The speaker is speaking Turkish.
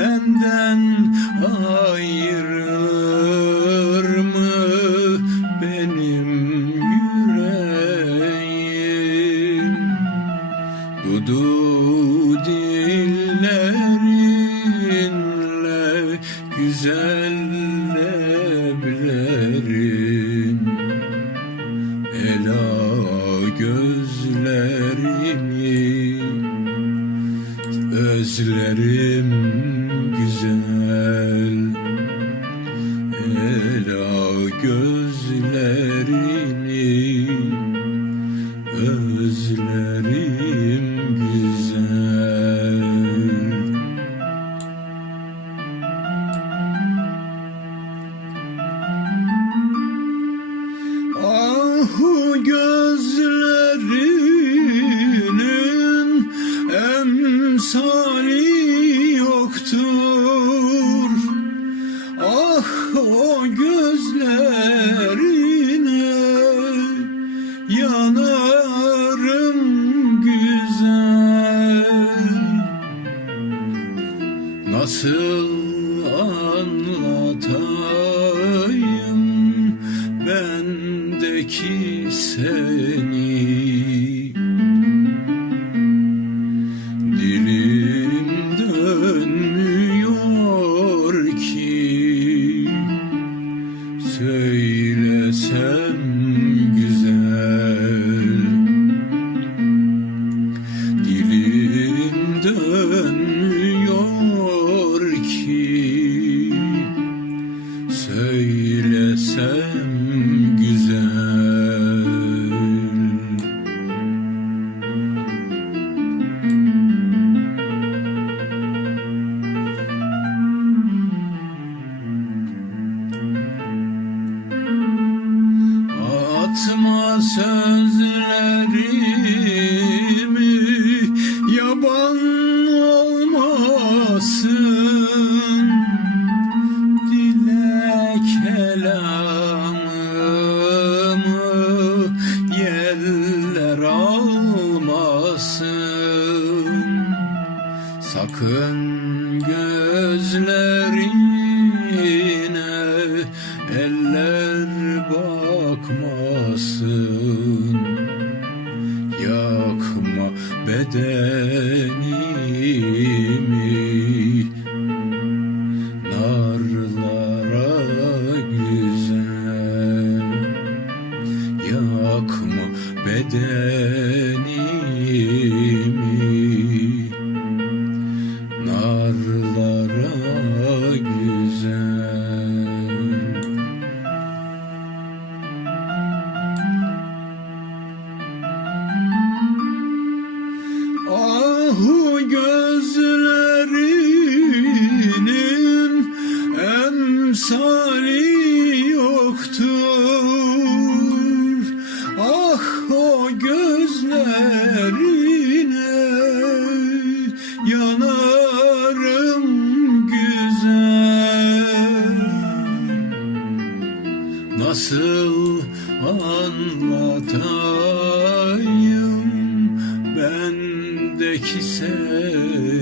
Senden ayırır mı benim yüreğim? Dudu dillerinle güzel leblerin Ela özlerim güzel Ela gözlerini özlerim güzel Ahu gözlerinin olmasın. Dile kelamımı yeller almasın. Sakın gözlerine eller bakmasın. Yakma bedenimi Nasıl anlatayım? Bendeki seni